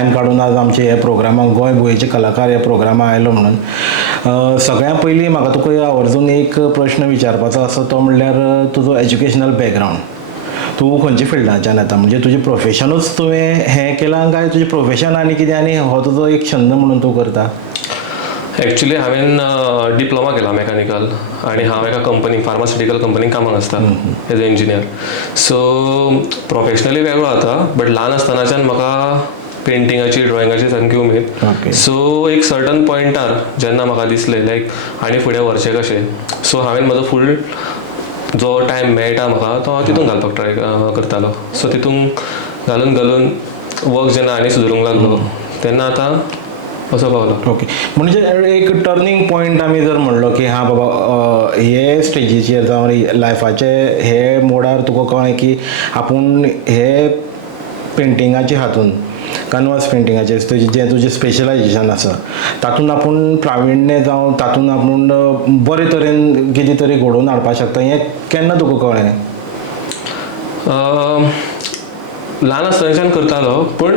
Time काडून आज आमचे हे प्रोग्रामाक गोंय गोंयचे कलाकार ह्या प्रोग्रामाक आयलो म्हणून सगळ्यां पयलीं म्हाका तुका आवर्जून एक प्रश्न विचारपाचो आसा तो म्हणल्यार तुजो एज्युकेशनल बॅकग्रावंड. तूं खंयच्या फिल्डाच्यान येता म्हणजे तुजें प्रोफेशनूच तुवें हें केलां काय तुजें प्रोफेशन आनी कितें आनी हो तुजो एक छंद म्हणून तूं करता? एक्चुली हांवें डिप्लोमा केला मॅकॅनिकल आनी हांव एका कंपनीक फार्मास्युटिकल कंपनीक कामाक आसता as a engineer. So professionally वेगळो जाता बट ल्हान आसतनाच्यान म्हाका पेंटिंगाची ड्रॉइंगाची सामकी उमेद. सो एक सर्टन पॉयंटार जेन्ना म्हाका दिसलें लायक आनी फुडें व्हरचें कशें, सो हांवें म्हजो फूल जो टायम मेळटा म्हाका तो हांव तितून घालपाक ट्राय करतालो. सो तितून घालून घालून वर्क जेन्ना आनी सुदरूंक लागलो तेन्ना आतां असो पावलो. ओके, म्हणजे एक टर्निंग पॉयंट आमी जर म्हणलो की हा बाबा हे स्टेजीचेर जावं लायफाचे हे मोडार तुका कळ्ळें की आपूण हे पेंटिंगाचे हातून कॅनवास पेंटिंगाचे जें तुजें स्पेशलायजेशन आसा तातूंत आपूण प्राविण्य जावं तातूंत आपूण बरे तरेन कितें तरी घडोवन हाडपाक शकता हें केन्ना तुका कळ्ळें? ल्हान आसतनाच्यान करतालो पूण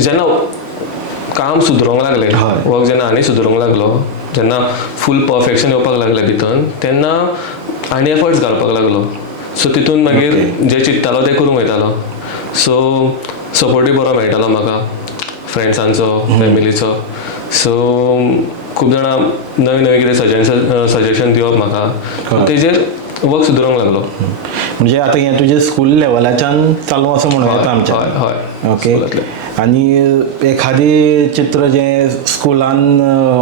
जेन्ना काम सुदरूंक लागलें, वर्क जेन्ना आनी सुदरूंक लागलो, जेन्ना फूल परफेक्शन येवपाक लागलें भितर तेन्ना आनी एफर्ट्स घालपाक लागलो. सो तितून मागीर जें चिंत्तालो तें करूंक वयतालो. सो सपोर्टूय बरो मेळटालो म्हाका फ्रेंड्सांचो, फॅमिलीचो. सो खूब जाणां नवीं नवीं कितें सजेशन दिवप म्हाका, तेजेर वर्क सुदरूंक लागलो. म्हणजे आतां हें तुजें स्कूल लेवलाच्यान चालू असं म्हणूं येता आमच्या. हय. ओके. आनी एखादी चित्र जें स्कुलान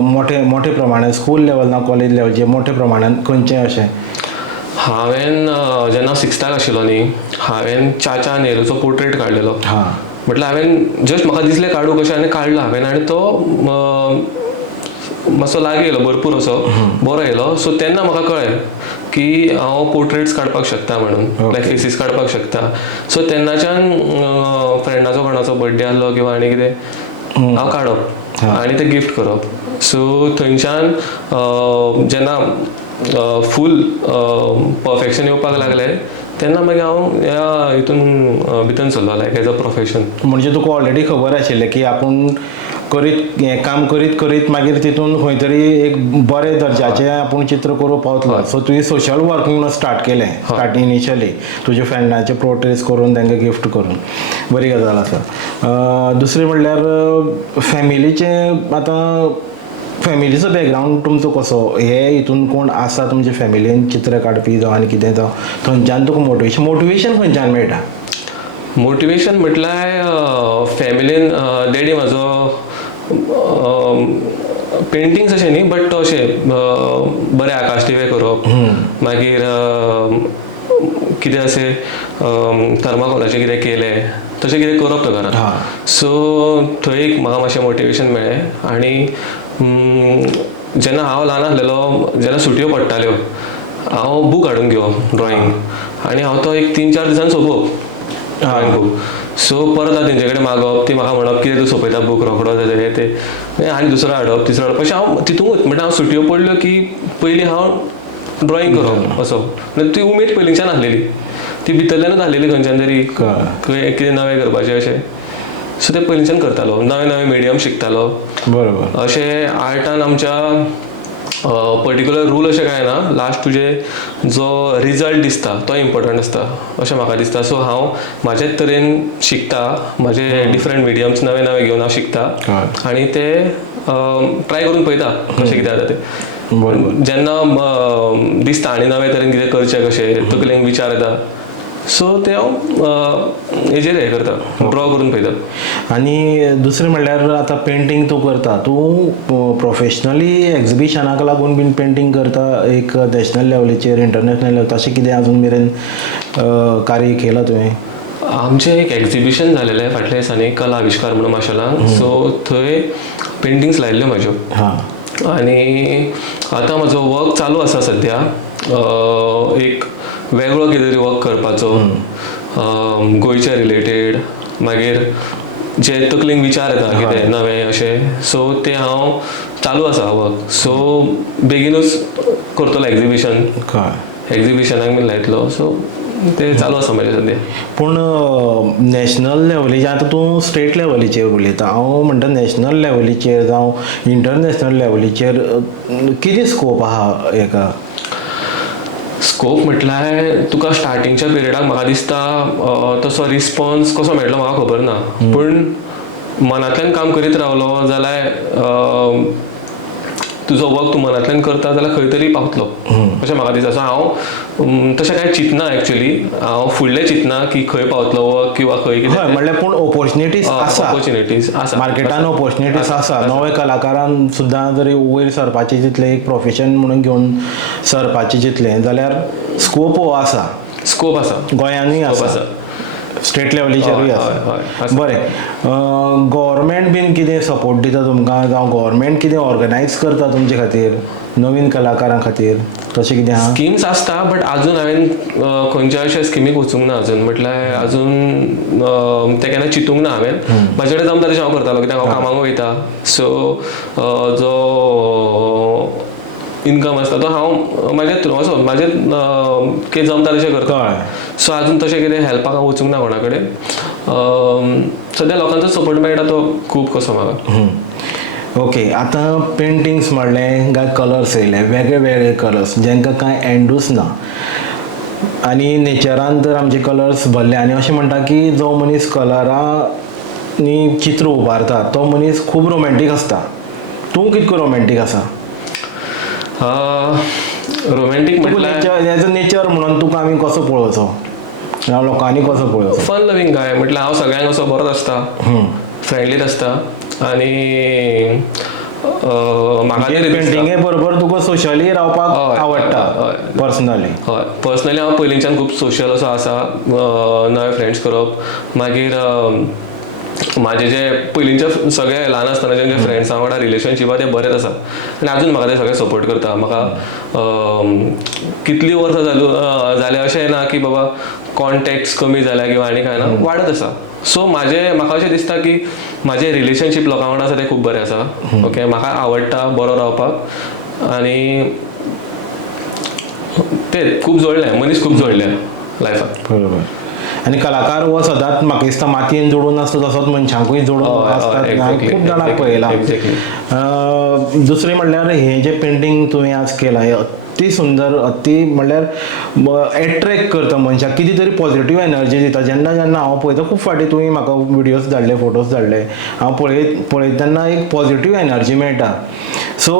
मोठे प्रमाणान स्कूल लेवल ना कॉलेज लेवल जे मोठे प्रमाणान खंयचें अशें? हांवें जेन्ना 6थाक आशिल्लो न्ही हांवें चाचा नेहरूचो पोर्ट्रेट काडलेलो. म्हटल्यार हांवें जस्ट म्हाका दिसलें काडूं कशें आनी काडलो हांवें आनी तो मातसो लागीं येयलो भरपूर असो बरो येयलो. सो तेन्ना म्हाका कळ्ळें की हांव पोर्ट्रेट्स काडपाक शकता म्हणून, लायक फेसीस काडपाक शकता. सो तेन्नाच्यान फ्रेंडाचो कोणाचो बर्थडे आसलो किंवा आनी कितें हांव काडप आनी तें गिफ्ट करप. सो थंयच्यान जेन्ना फूल परफेक्शन येवपाक लागलें तेन्ना मागीर हांव ह्या हितून भितर सरलो लायक एज अ प्रोफेशन. म्हणजे तुका ऑलरेडी खबर आशिल्लें की आपूण करीत हें काम करीत करीत मागीर तितून खंय तरी एक बरे दर्जाचें आपूण चित्र करूंक पावतलो. सो तुवें सोशल वर्क म्हणून स्टार्ट केलें स्टार्टींग इनिशियली तुज्या फ्रेंडाचे पोर्ट्रेट्स करून तांकां गिफ्ट करून, बरी गजाल आसा. दुसरें म्हणल्यार फॅमिलीचें आतां फॅमिलीचो बॅकग्रावंड तुमचो कसो? हे हितून कोण आसा तुमच्या फॅमिलीन चित्र काडपी जावं आनी कितें जावं थंयच्यान तुका मोटिवेशन खंयच्यान मेळटा? मोटिवेशन म्हटल्यार फॅमिलीन डॅडी म्हाजो पेंटिंग्स अशें न्ही बट तो अशें बरें आकाश दिवे करप, मागीर कितें अशें थर्माकोलाचें कितें केलें तशें कितें करप तो घरांत. सो थंय एक म्हाका मातशें मोटिवेशन मेळ्ळें. आनी जेन्ना हांव ल्हान आसलेलो जेन्ना सुटयो पडटाल्यो हांव बूक हाडून घेवप ड्रॉइंग आनी हांव तो एक 3-4 दिसान सोंपोवप ड्रॉइंग बूक. सो परत हांव तेंचे कडेन मागप, ती म्हाका म्हणप कितें तूं सोंपयता बूक रोखडो हें तें आनी दुसरो हाडप तिसरो हाडप अशें हांव तितूंत म्हणजे हांव सुटयो पडल्यो की पयलीं हांव ड्रॉइंग करप असो. ती उमेद पयलींच्यान आसलेली, ती भितरल्यानूच आसलेली खंयच्यान तरी कितें नवें करपाचें अशें. सो तें पयलींच्यान करतालो, नवे नवे मिडियम शिकतालो. बरोबर. अशें आर्टान आमच्या पर्टिक्युलर रूल अशें कांय ना, लास्ट तुजे जो रिजल्ट दिसता तो इम्पॉर्टंट आसता अशें म्हाका दिसता. सो हांव म्हाजेच तरेन शिकता, म्हाजे डिफरंट मिडियम्स नवे नवे घेवन हांव शिकता आनी ते ट्राय करून पळयता कशें कितें जाता तें. जेन्ना दिसता आनी नवे तरेन कितें करचें कशें तकलेंत विचार येता सो ते हांव हेजेर हें करता, ड्रॉ करून पळयता. आनी दुसरें म्हणल्यार आतां पेंटींग तूं करता, तूं प्रोफेशनली एक्झिबिशनाक लागून बीन पेंटींग करता एक नॅशनल लेवलीचेर इंटरनॅशनल लेवल तशें कितें आजून मेरेन कार्य केलां तुवें? आमचें एक एक्झिबिशन जालेलें फाटल्या दिसांनी कला आविश्कार म्हणून माशेलान. सो थंय पेंटिंग्स लायिल्ल्यो म्हाज्यो. आनी आतां म्हजो वर्क चालू आसा सद्या एक वेगळो कितें तरी वर्क करपाचो गोंयच्या रिलेटेड, मागीर जे तकलेन विचार येता कितें नवें अशें. सो तें हांव चालू आसा वर्क. सो बेगीनूच करतलो एक्झिबिशनाक बीन लायतलो. सो ते चालू आसा म्हजें सद्या. पूण नॅशनल लेवलीचेर आतां तूं स्टेट लेवलीचेर उलयता, हांव म्हणटा नॅशनल लेवलीचेर जावं इंटरनॅशनल लेवलीचेर कितें स्कोप आहा हेका? स्कोप म्हटल्यार तुका स्टार्टिंगच्या पिरियडाक म्हाका दिसता तसो रिस्पॉन्स कसो मेळटलो म्हाका खबर ना, पूण मनांतल्यान काम करीत रावलो जाल्यार तुजो वर्क तूं मनांतल्यान करता जाल्यार खंय तरी पावतलो अशें म्हाका दिसता. सो हांव तशें कांय चिंतना एक्चुअली, हांव फुडलें चिंतना की खंय पावतलो वर्क किंवा खंय कितें. हय म्हणल्यार पूण ऑपॉर्च्युनिटीज आसा, ऑपॉर्च्युनिटीज आसा, मार्केटान ऑपॉर्च्युनिटीज आसा. नवे कलाकारान सुद्दां जरी वयर सरपाचें चिंतलें, एक प्रोफेशन म्हणून घेवन सरपाचें चिंतलें जाल्यार स्कोप हो आसा. स्कोप आसा, गोंयांनी आसा, स्टेट लेवलीचेरूय आसा. बरें, गव्हर्मेंट बीन कितें सपोर्ट दिता तुमकां, जावं गव्हर्मेंट कितें ऑर्गनायज करता तुमचे खातीर नवीन कलाकारां खातीर, तशें कितें आहा? स्किम्स आसता, बट आजून हांवें खंयच्या अशें स्किमीक वचूंक ना अजून. म्हटल्यार आजून तें केन्ना चिंतूंक ना हांवें. म्हाजे कडेन जमता तशें हांव करतालो, कित्याक हांव कामाक वयता. सो जो इनकम आसता तो हांव म्हाजे थ्रू म्हाजें कितें जमता तशें करता. सो आजून तशें कितें हेल्पाक हांव वचूंक ना कोणा कडेन. सद्या लोकांचो सपोर्ट मेळटा तो खूब कसो म्हाका. ओके, आतां पेंटिंग्स म्हणलें काय कलर्स येयले, वेगळे वेगळे कलर्स जेंकां कांय एंडूच ना, आनी नेचरान तर आमचे कलर्स भरले. आनी अशें म्हणटा की जो मनीस कलरांनी चित्र उबारता तो मनीस खूब रोमॅन्टीक आसता. तूं कितको रोमॅन्टीक आसा? रोमॅन्टीक म्हटल्यार एज अ नेचर म्हणून तुका आमी कसो पळोवचो, लोकांनी कसो पळोवचो? फन लविंग गाय. म्हटल्यार हांव सगळ्यांक असो बरोच आसता, फ्रेंडलीच आसता. आनी म्हाका पेंटिंगे बरोबर तुका सोशली रावपाक आवडटा पर्सनली? हय, पर्सनली हांव पयलींच्यान खूब सोशल असो आसा. नवे फ्रेंड्स करप, मागीर म्हाजे जे पयलींचे सगळे ल्हान आसतना जे फ्रेंड्सां वांगडा रिलेशनशिपा ते बरेच आसा, आनी आजून म्हाका ते सगळे सपोर्ट करता. म्हाका कितलीं वर्सां जाले अशें ना की बाबा कॉन्टॅक्ट्स कमी जाल्या किंवा आनी कांय ना, वाडत आसा. सो म्हाका अशें दिसता की म्हाजें रिलेशनशीप लोकां वांगडा आसा तें खूब बरें आसा. ओके, म्हाका आवडटा बरो रावपाक, आनी तें खूब जोडलें, मनीस खूब जोडले लायफाक. बरोबर. आनी कलाकार हो सदांच म्हाका दिसता मातयेन जोडून आसता तसोच मनशांकूय जोडून आसतात. खूब जाणांक पळयलां. दुसरें म्हणल्यार हें जें पेंटींग तुवें आज केलां हें अति सुंदर, अति म्हणल्यार एट्रॅक्ट करता मनशाक, कितें तरी पॉझिटीव एनर्जी दिता. जेन्ना जेन्ना हांव पळयता, खूब फाटी तुवें म्हाका विडियोज धाडले, फोटोज धाडले, हांव पळयता तेन्ना एक पॉझिटीव एनर्जी मेळटा. सो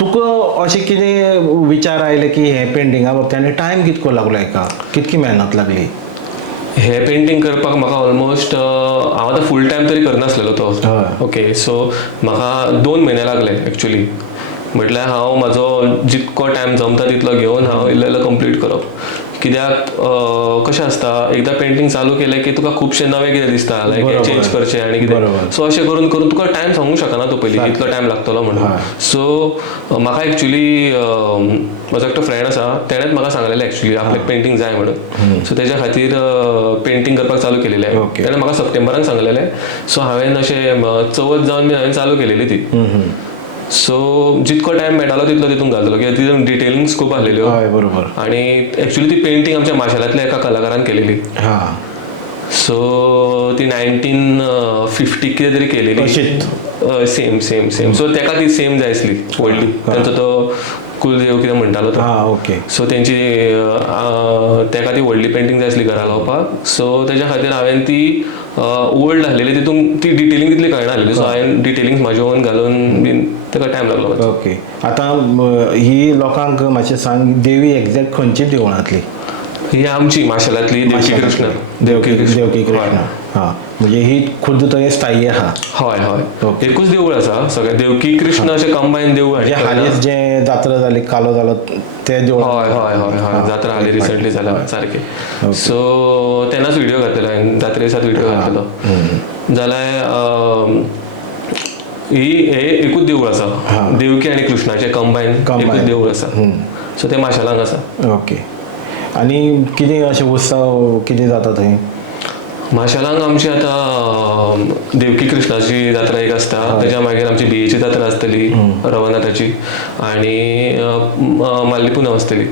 तुका अशें कितें विचार आयले की हे पेंटिंगा बाबतींत, आनी टायम कितको लागलो हेका, कितकी मेहनत लागली? हे पेंटींग करपाक म्हाका ऑलमोस्ट हांव आतां फूल टायम तरी करनासलेलो तो. ओके, सो म्हाका 2 म्हयने लागले एक्चुली. म्हटल्यार हांव म्हाजो जितको टायम जमता तितलो घेवन हांव इल्लें कंप्लीट करप. कित्याक कशें आसता, एकदां पेंटींग चालू केलें की तुका खुबशें नवें कितें दिसता, लायक चेंज करचें आनी कितें. सो अशें करून करून तुका टायम सांगूंक शकना तूं पयलीं इतलो टायम लागतलो म्हणून. सो म्हाका एक्चुली म्हजो एकटो फ्रेंड आसा, तेणेंच म्हाका सांगलेलें एक्चुली आपल्याक पेंटींग जाय म्हणून. सो तेज्या खातीर पेंटींग करपाक चालू केलेलें. तेणें म्हाका सप्टेंबरान सांगलेलें. सो हांवें अशें चवथ जावन बी हांवें चालू केलेली ती. सो जितको टायम मेळटालो तितलो तितून घालतलो, कित्याक तितून डिटेलिंग्स खूब आसलेल्यो. बरोबर. आनी एक्चुली ती पेंटींग आमच्या माशेलांतल्या एका कलाकारान केलेली. सो ती 1950 कितें तरी केलेली. Same same same. सो तेका ती सेम जाय आसली व्हडली. तांचो तो कुलदेव कितें म्हणटालो तो. ओके. सो तेंची तेका ती व्हडली पेंटींग जाय आसली घरा लावपाक. सो तेज्या खातीर हांवें ती ओल्ड आसलेली, तितून ती डिटेलिंग तितली कळना आसलेली. सो हांवें डिटेलिंग म्हाजे ओन घालून बीन तेका टायम लागलो. ओके. आतां ही लोकांक मातशें सांग, देवी एक्झॅक्ट खंयची देवळांतली? ही आमची माशेलांतली देवकी कृष्ण. देवकी कृष्ण. म्हणजे ही खुद थंय स्थायी आहा? हय हय, एकूच देवूळ आसा सगळें. देवकी कृष्ण अशें कंबायन देवूळ. हालींच जे जात्रा जाली, कालो जालो ते देवूळ? हय हय हय हय, जात्रा हाली रिसंटली जाल्या सारकें. सो तेन्नाच व्हिडियो घातलेलो हांवें, जात्रे दिसात व्हिडियो घातलेलो. जाल्यार हे एकूच देवूळ आसा, देवकी आनी कृष्णाचें कंबायन एकूच देवूळ आसा. सो ते माशेलांत आसा. ओके. आनी कितें अशें उत्सव कितें जाता थंय? माशेलांक आमची आतां देवकी कृष्णाची जात्रा एक आसता, तेज्या मागीर आमची बियेची जात्रा आसतली रवनाथाची, आनी माल्ली पुनव आसतली.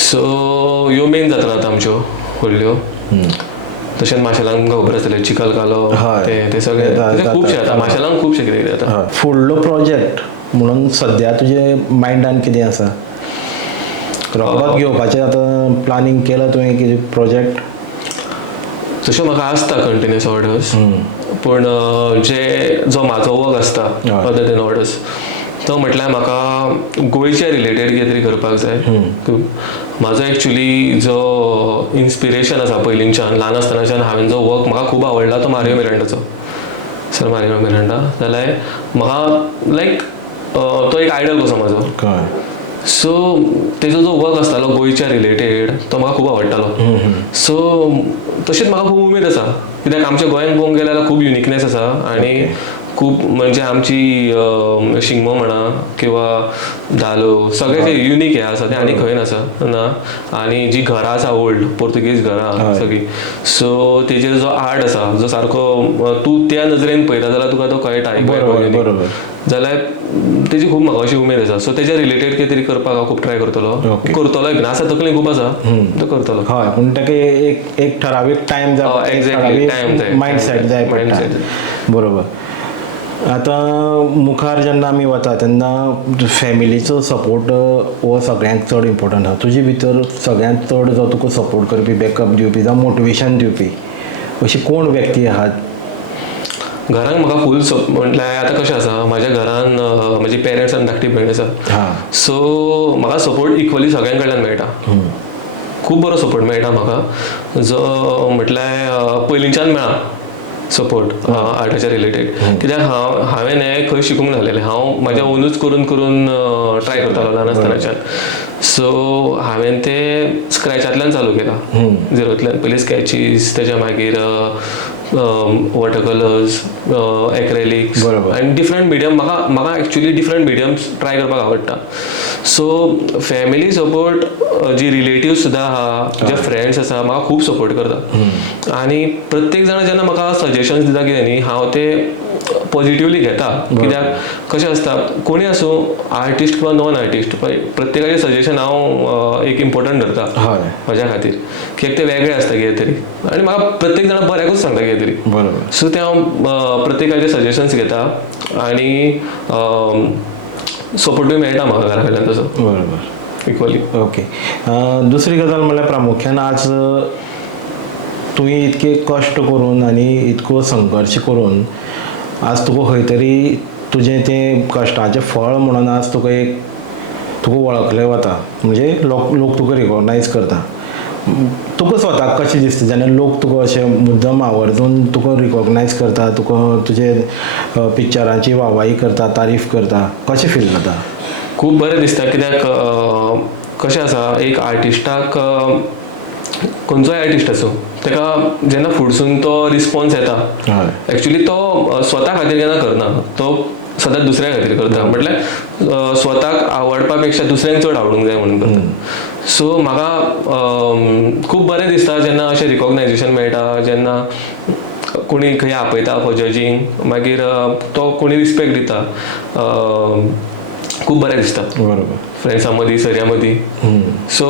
सो ह्यो मेन जात्रा जाता आमच्यो व्हडल्यो. तशेंच माशेलान तुमकां खबर आसतलें चिखल हय. ते सगळे जाता. खुबशे जाता माशेलान खुबशे कितें कितें जाता. फुडलो प्रोजेक्ट म्हणून सद्या तुजे मायंडान कितें आसा? रोगोत घेवपाचें आतां प्लानिंग केलां तुवें कितें प्रोजेक्ट? तशें म्हाका आसता कंटिन्युअस ऑर्डर्स, पूण जो म्हाजो वर्क आसता अदर देन ऑर्डर्स तो म्हटल्यार म्हाका गोंयच्या रिलेटेड कितें तरी करपाक जाय. म्हाजो एक्चुली जो इन्स्पिरेशन आसा पयलींच्यान ल्हान आसतनाच्यान हांवें जो वर्क म्हाका खूब आवडला तो मारियो मिरांडाचो. सर मारियो मिरांडा जाल्यार म्हाका लायक तो एक आयडल कसो म्हाजो. सो तेजो जो वर्क आसतालो गोंयच्या रिलेटेड तो म्हाका खूब आवडटालो. सो तशीच म्हाका खूब उमेद आसा कित्याक आमच्या गोंयांत पळोवंक गेले जाल्यार खूब युनिकनेस आसा आनी खूब म्हणजे आमची शिगमो म्हणा किंवा धालो सगळे जे युनीक हे आसा ते आनी खंय ना. आनी जी घरां आसा ओल्ड पोर्तुगीज घरां सगळी, सो तेजेर जो आर्ट आसा जो सारको तूं त्या नजरेन पळयता जाल्यार तुका तो कळटा जाल्यार तेजी खूब म्हाका अशी उमेद आसा. सो तेच्या रिलेटेड कितें तरी करपाक हांव खूब ट्राय करतलोय बीन. आसा तकलेन खूब आसा तो करतलो. हय पूण ताका एक ठरावीक टायम जाय, मायंडसेट जाय पडटा. बरोबर. आतां मुखार जेन्ना आमी वता तेन्ना फॅमिलीचो सपोर्ट हो सगळ्यांत चड इम्पॉर्टंट आसा. तुजे भितर सगळ्यांत चड जो तुका सपोर्ट करपी बॅकअप दिवपी जावं मोटिवेशन दिवपी अशी कोण व्यक्ती आहात? घरान म्हाका फूल म्हटल्यार आतां कशें आसा म्हज्या घरान म्हजी पेरंट्स आनी धाकटी भयण आसा. सो म्हाका सपोर्ट इक्वली सगळ्यां कडल्यान मेळटा. खूब बरो सपोर्ट मेळटा म्हाका जो म्हटल्यार पयलींच्यान मेळ्ळा सपोर्ट आर्टाच्या रिलेटेड. कित्याक हांवें हें खंय शिकूंक नासलेलें. हांव म्हाज्या ओनूच करून ट्राय करतालो ल्हान आसतनाच्यान. सो हांवें ते स्क्रॅचांतल्यान चालू केलां, झिरोंतल्यान. पयलीं स्कॅचीस तेच्या मागीर वॉटर कलर्स, एक्रेलिक्स आनी डिफरंट मिडियम. म्हाका एक्चुली डिफरंट मिडियम्स ट्राय करपाक आवडटा. सो फॅमिली सपोर्ट जी रिलेटिव्स सुद्दां आहा, जे फ्रेंड्स आसा म्हाका खूब सपोर्ट करता. आनी प्रत्येक जाण जेन्ना म्हाका सजेशन्स दिता कितें न्ही हांव ते पॉझिटिवली घेता. कित्याक कशें आसता कोणूय आसूं आर्टिस्ट किंवा नॉन आर्टिस्ट प्रत्येकाचें सजेशन हांव एक इम्पॉर्टंट धरता म्हज्या खातीर. कित्याक ते वेगळे आसता कितें तरी आनी म्हाका प्रत्येक जाण बऱ्याकूच सांगता कितें तरी. सो ते हांव प्रत्येकाचे सजेशन्स घेता आनी सपोर्टूय मेळटा म्हाका घरा कडल्यान तसो. बरोबर. इक्वली. ओके. दुसरी गजाल म्हणल्यार प्रामुख्यान आज तुवें इतके कश्ट करून आनी इतको संघर्श करून आज तुका खंय तरी तुजें तें कश्टाचें फळ म्हणून आज तुका वळखलें वता. म्हणजे लोक तुका रिकॉग्नायज करता. तुका स्वताक कशें दिसता जेन्ना लोक तुका अशें मुद्दम आवर्जून तुका रिकॉग्नायज करता, तुका तुजे पिक्चरांची वाहवाही करता, तारीफ करता, कशें फील जाता? खूब बरें दिसता. कित्याक कशें आसा एक आर्टिस्टाक खंयचोय आर्टिस्ट आसूं ताका जेन्ना फुडसून तो रिस्पॉन्स येता एक्चुली तो स्वता खातीर केन्ना करना, तो सदांच दुसऱ्या खातीर करता. म्हटल्यार स्वताक आवडपा पेक्षा दुसऱ्यांक चड आवडूंक जाय म्हणून करता. सो म्हाका खूब बरें दिसता जेन्ना अशें रिकॉग्नायजेशन मेळटा, जेन्ना कोणी खंय आपयता फॉर जजींग मागीर तो कोणी रिस्पेक्ट दिता. खूब बरें दिसता. बरोबर. फ्रेंड्सां मदीं सर्या मदीं. सो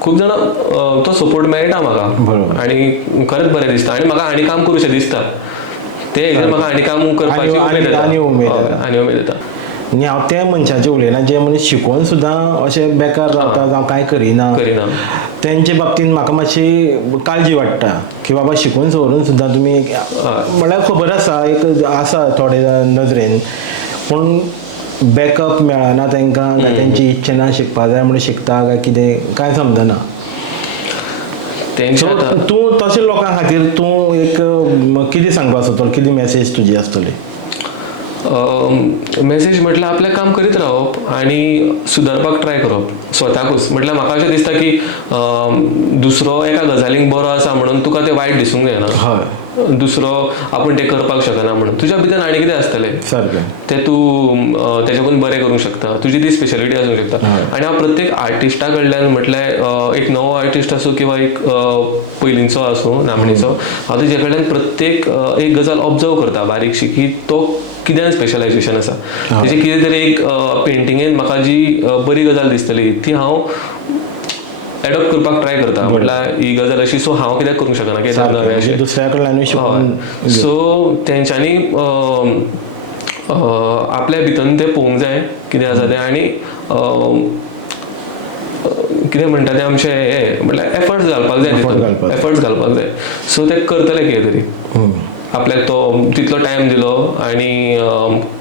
खूब जाणां तो सपोर्ट मेळटा म्हाका आनी खरेंच बरें दिसता आनी म्हाका आनी काम करूशें दिसता. ते एकदम म्हाका आनी काम करपाची उमेद येता. आनी हांव त्या मनशाचें उलयना जे मनीस शिकून सुद्दां अशें बेकार रावता जावं कांय करिना तेंचे बाबतींत म्हाका मातशी काळजी वाडटा की बाबा शिकून सवरून सुद्दां तुमी म्हळ्यार खबर आसा एक आसा थोडे नजरेन पूण बॅकअप मेळना तांकां काय तेंची इच्छा ना शिकपा जाय म्हणून शिकता काय कितें कांय समजना. तूं तशें लोकां खातीर तूं एक कितें सांगपाक सोदतलो, कितें मॅसेज तुजी आसतली? मॅसेज म्हटल्यार आपलें काम करीत रावप आनी सुदारपाक ट्राय करप स्वताकूच. म्हटल्यार म्हाका अशें दिसता की दुसरो एका गजालीक बरो आसा म्हणून तुका तें वायट दिसूंक जायना. दुसरो आपूण तें करपाक शकना म्हणून तुज्या भितर आनी कितें आसतलें तें तूं तेच्याकून बरें करूंक शकता. तुजी ती स्पेशलिटी आसूंक शकता. आनी हांव प्रत्येक आर्टिस्टा कडल्यान म्हटल्यार एक नवो आर्टिस्ट आसूं किंवा एक पयलींचो आसूं नामणेचो हांव तेजे कडल्यान प्रत्येक एक गजाल ऑब्जर्व करता बारीकशी की तो कित्यान स्पेशलायजेशन आसा. तेजें कितें तरी एक पेंटिंगेन म्हाका जी बरी गजाल दिसतली ती हांव एडॉप्ट करपाक ट्राय करता, म्हटल्यार ही गजाल अशी, सो हांव कित्याक करूंक शकना कितें नवें म्हणजे अशें. दुसऱ्या कडल्यानूय शिकून सो तेंच्यांनी आपल्या भितन तें पळोवंक जाय कितें आसा तें, आनी कितें म्हणटा तें आमचें हें म्हटल्यार एफर्ट्स घालपाक जाय, एफर्ट्स घालपाक जाय. सो ते करतले कितें तरी, आपल्याक तो तितलो टायम दिलो आनी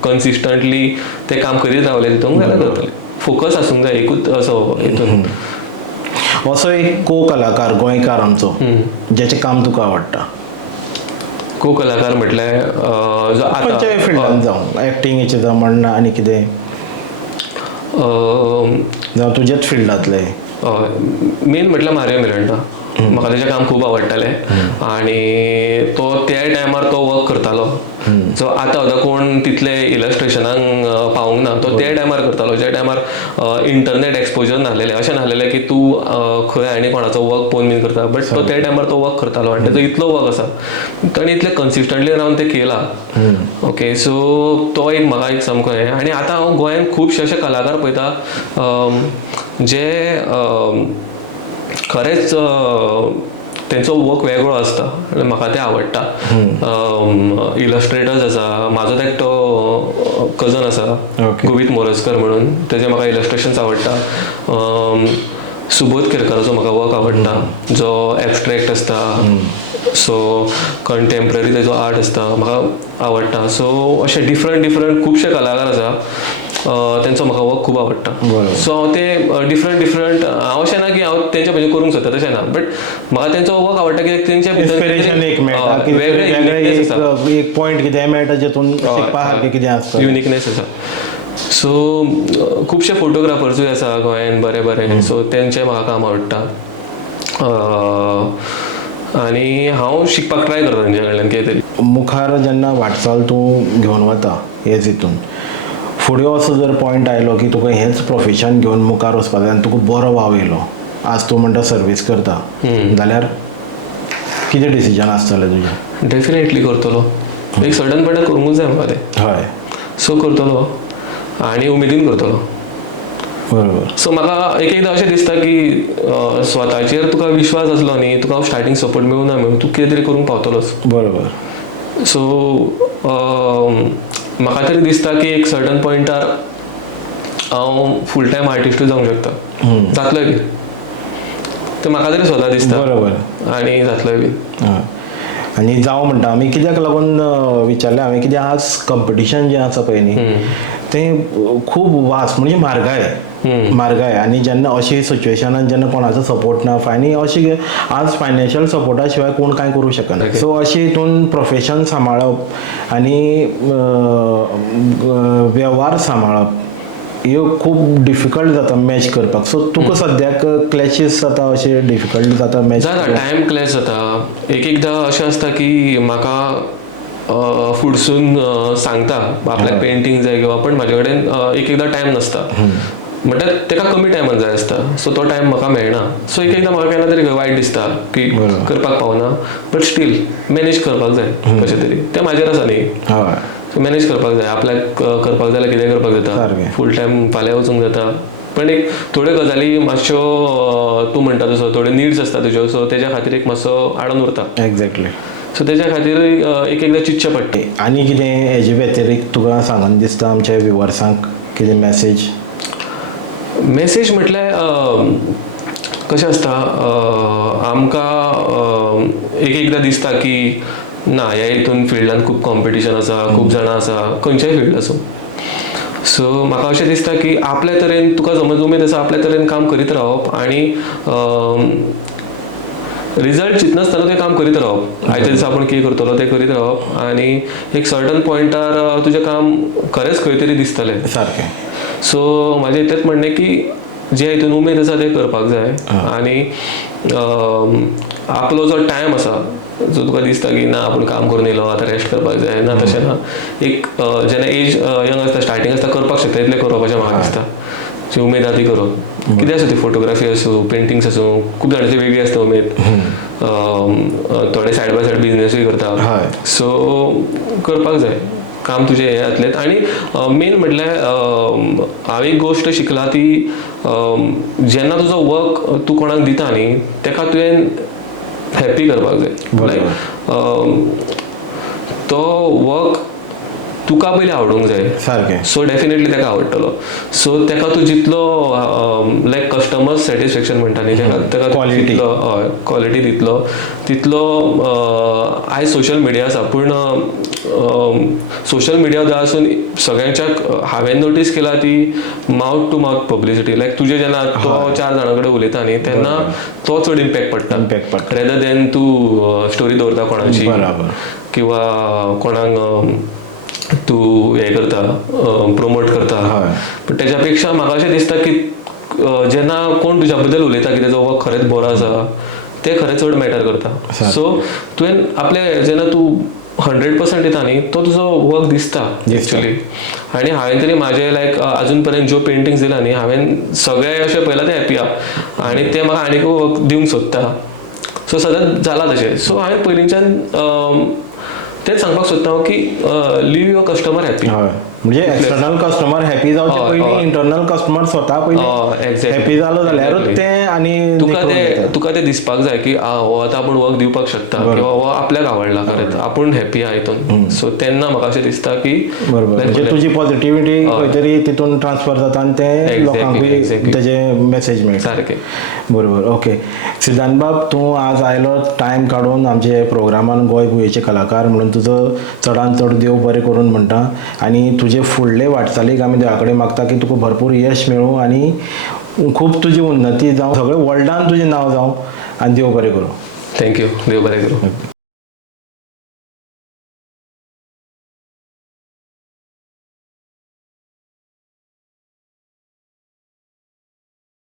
कन्सिस्टंटली ते काम करीत रावले तितून, जाल्यार करतले. फोकस आसूंक जाय एकूच असो हितून. असो एक को कलाकार गोंयकार आमचो ज्याचें काम तुका आवडटा, को कलाकार म्हटल्यार जो आतां खंयच्याय फिल्डान जावं, एक्टिंगेचें जावं म्हणना आनी कितें जावं तुजेच फिल्डांतले. मेन म्हटल्यार मारियो मिरांडा. म्हाका तेजें काम खूब आवडटालें आनी तो त्या टायमार तो वर्क करतालो जो आतां सुद्दां कोण तितले इलस्ट्रेशनाक पावूंक ना. तो त्या टायमार करतालो ज्या टायमार इंटरनेट एक्सपोजर नाहलेलें. अशें नाहलेलें की तूं खंय आनी कोणाचो वर्क पळोवन बीन करता, बट तो त्या टायमार तो वर्क करतालो आनी तेजो इतलो वर्क आसा, ताणें इतलें कन्सिस्टंटली रावन तें केलां. ओके, सो तो एक म्हाका एक सामको हें. आनी आतां हांव गोंयांत खुबशे अशे कलाकार पळयता जे खरेंच तेंचो वर्क वेगळो आसता आनी म्हाका तें आवडटा. इलस्ट्रेटर्स आसा, म्हाजोच एकटो कजन आसा गोविंद मोरजकर म्हणून, तेजे म्हाका इलस्ट्रेशन्स आवडटा. सुबोध केरकराचो म्हाका वर्क आवडटा जो एब्स्ट्रॅक्ट आसता, सो कंटेम्प्ररी तेजो आर्ट आसता म्हाका आवडटा. सो अशे डिफरंट खुबशे कलाकार आसा, तेंचो म्हाका वर्क खूब आवडटा. सो हांव ते डिफरंट हांव अशें ना की हांव तेंच्या भशेन करूंक सोदता, तशें ना, बट म्हाका तेंचो वर्क आवडटा कित्याक तेंच्या इन्स्पिरेशन एक मेळटा, वेगळे एक पॉयंट कितें मेळटा जेतून शिकपा सारकें कितें आसता, युनिकनेस आसा. सो खुबशे फोटोग्राफर्सूय आसा गोंयांत बरे बरे, सो तेंचें म्हाका काम आवडटा. आनी हांव शिकपाक ट्राय करता तेंच्या कडल्यान कितें तरी. मुखार जेन्ना वाटचाल तूं घेवन वता हेच हितून, फुडें असो जर पॉयंट आयलो की तुका हेंच प्रोफेशन घेवन मुखार वचपाक जाय आनी तुका बरो वाव येयलो, आज तूं म्हणटा सर्वीस करता, जाल्यार कितें डिसिजन आसतलें तुजें? डेफिनेटली करतलो. एक सडन पॉयंटार करूंकूच जाय म्हाका तें. हय, सो करतलो आनी उमेदीन करतलो. बरोबर. सो म्हाका एकदां अशें दिसता की स्वताचेर तुका विश्वास आसलो न्ही, तुका स्टार्टींग सपोर्ट मेळूं ना मेळूं, तूं कितें तरी करूंक पावतलोच. बरोबर. सो म्हाका तरी दिसता की एक सर्टन पॉयंटार हांव फूल टायम आर्टिस्टूय जावंक शकता, जातलोय बी तें म्हाका तरी स्वता दिसता. बरोबर. आनी जातलोय बी. आनी जावं म्हणटा आमी कित्याक लागून विचारलें हांवें, कित्याक आज कंपिटिशन जें आसा पळय न्ही तें खूब वास्ट, म्हणजे म्हारगाय. आनी जेन्ना अशी सिच्युएशनान जेन्ना कोणाचो सपोर्ट ना, आनी अशी आज फायनान्शियल सपोर्टा शिवाय कोण कांय करूं शकना. सो अशें हितून प्रोफेशन सांबाळप आनी वेव्हार सांबाळप ह्यो खूब डिफिकल्ट जाता मॅच करपाक. सो तुका सद्याक क्लॅशीस जाता, अशें डिफिकल्ट जाता मॅच जाता, टायम क्लॅश जाता. एकदां अशें आसता की म्हाका फुडसून सांगता आपल्याक पेंटींग जाय किंवा, पण म्हाजे कडेन एकदां टायम नासता, म्हणल्यार तेका कमी टायमान जाय आसता, सो तो टायम म्हाका मेळना. सो एकदां म्हाका केन्ना तरी वायट दिसता की करपाक पावना, बट स्टील मॅनेज करपाक जाय कशें तरी. तें म्हाजेर आसा न्ही, सो मॅनेज करपाक जाय. आपल्याक करपाक जाल्यार कितें करपाक जाता, फूल टायम फाल्यां वचूंक जाता, पण एक थोड्यो गजाली मातश्यो तूं म्हणटा तसो थोड्यो निड्स आसता तुज्यो, सो तेज्या खातीर एक मातसो आडून उरता. एक्झॅक्टली. सो तेज्या खातीर एकदां चिंतचें पडटा. आनी कितें हेजे व्यतिरिक्त तुका सांगन दिसता आमच्या व्ह्युअर्सांक कितें मेसेज म्हटल्यार कशें आसता, आमकां एकदां दिसता की ना ह्या हितून फिल्डान खूब कॉम्पिटिशन आसा, खूब जाणां आसा, खंयच्याय फिल्ड आसूं. सो म्हाका अशें दिसता की आपल्या तरेन तुका समज उमेद आसा आपल्या तरेन काम करीत रावप आनी रिजल्ट चिंतनासतना तें काम करीत रावप. आयच्या दिसा आपूण कितें करतलो तें करीत रावप आनी एक सर्टन पॉयंटार तुजें काम खरेंच खंय तरी दिसतलें सारकें. सो म्हाजें इतलेंच म्हणणें की जे हितून उमेद आसा तें करपाक जाय. आनी आपलो जो टायम आसा जो तुका दिसता की ना आपूण काम करून येयलो आतां रेस्ट करपाक जाय, ना तशें ना. एक जेन्ना एज यंग आसता, स्टार्टींग आसता, करपाक शकता इतलें करप अशें म्हाका दिसता. जी उमेद आहा ती करप. कितें आसूं ती फोटोग्राफी आसूं, पेंटिंग्स आसूं, खूब जाणांची वेगळी आसता उमेद. थोडे सायड बाय सायड बिजनेसूय करता, सो करपाक जाय. काम तुजें हें जातलें. आनी मेन म्हटल्यार हांव एक गोश्ट शिकला ती जेन्ना तुजो वर्क तूं कोणाक दिता न्ही तेका तुवें हॅप्पी करपाक जाय. लायक तो वर्क तुका पयलीं आवडूंक जाय. सारकें. सो डेफिनेटली ताका आवडटलो. सो ताका तूं जितलो लायक कस्टमर सॅटिस्फॅक्शन म्हणटा न्ही ताका Quality. हय क्वॉलिटी दितलो तितलो आयज सोशल मिडिया आसा पूण सोशल मिडिया आसून सगळ्यांच्याक हांवें नोटीस केला ती माउथ टू माउथ पब्लिसिटी. लायक तुजें जेन्ना तो 4 जाणां कडेन उलयता न्ही तेन्ना तो चड इम्पॅक्ट पडटा रेदर दॅन तूं स्टोरी दवरता कोणाची किंवा कोणाक तूं हें करता प्रमोट करता. पण तेच्या पेक्षा म्हाका अशें दिसता की जेन्ना कोण तुज्या बद्दल उलयता की तेजो वर्क खरेंच बरो आसा ते खरें चड मॅटर करता. सो तुवें आपले जेन्ना तूं 100% दिता न्ही तो तुजो वर्क दिसता एक्चुअली. आनी हांवें तरी म्हाजे लायक अजून पर्यंत ज्यो पेंटिंग्स दिला न्ही हांवें सगळे अशें पयला ते हॅप्पी आहा आनी ते म्हाका आनीक वर्क दिवंक सोदता. सो सदांच जाला तशें. सो हांवें पयलींच्यान तेच सांगपाक सोदता की लीव युअर कस्टमर हॅप्पी. म्हणजे एक्सटर्नल कस्टमर हॅपी जावचे पयलीं इंटरनल कस्टमर स्वता पयलीं हॅपी जालो जाल्यारूच ते आनी तुका ते दिसपाक जाय की हो आतां आपूण वर्क दिवपाक शकता किंवा हो आपल्याक आवडला खरेंच आपूण हॅप्पी आहा हितून. सो तेन्ना म्हाका अशें दिसता की म्हणजे तुजी पॉझिटिव्हिटी खंय तरी तितून ट्रान्सफर जाता आनी ते लोकांकूय तेजे मेसेज मेळटा. सारकें. बरोबर. ओके सिद्धांत बाब तूं आज आयलो टायम काडून आमचे प्रोग्रामान गोंय भुंयेचे कलाकार म्हणून तुजो चडांत चड देव बरें करून म्हणटा आनी तुजे फुडले वाटचालीक आमी देवा कडेन मागता की तुका भरपूर यश मेळूं आनी खूब तुजी उन्नती जावं सगळे वर्ल्डान तुजें नांव जावं आनी देव बरें करूं. थँक्यू. देव बरें करूं.